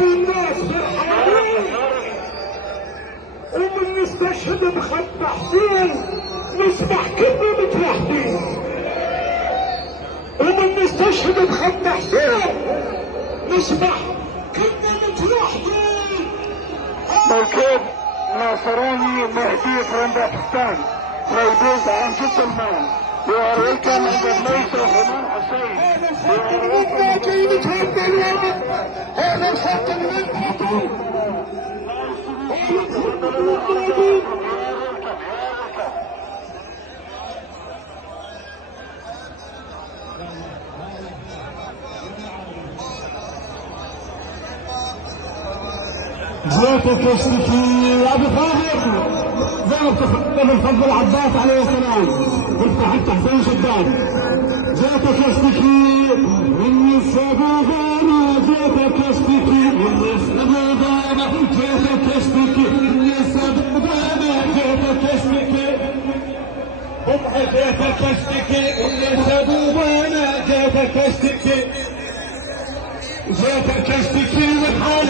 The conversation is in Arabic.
الناس فرحانين، ومن نستشهد بخط حسين نصبح كلنا متوحدين، ومن نستشهد بخط حسين نصبح كلنا متوحدين. مركب ناصراني مهدي from Pakistan, ladies and gentlemen, you are welcome in the place of Imam Hussein. هذا الخط المنحطي. جيتك اشتكي يا ابو خالد زي ما بتخدم الفضل العباس عليه السلام افتح حسين شداد. جيتك اشتكي من السبوبانه، جيتك اشتكي من السبوبانه، جيتك اشتكي من السبوبانه، جيتك اشتكي جيتك اشتكي من السبوبانه، جيتك اشتكي جيتك اشتكي من حالي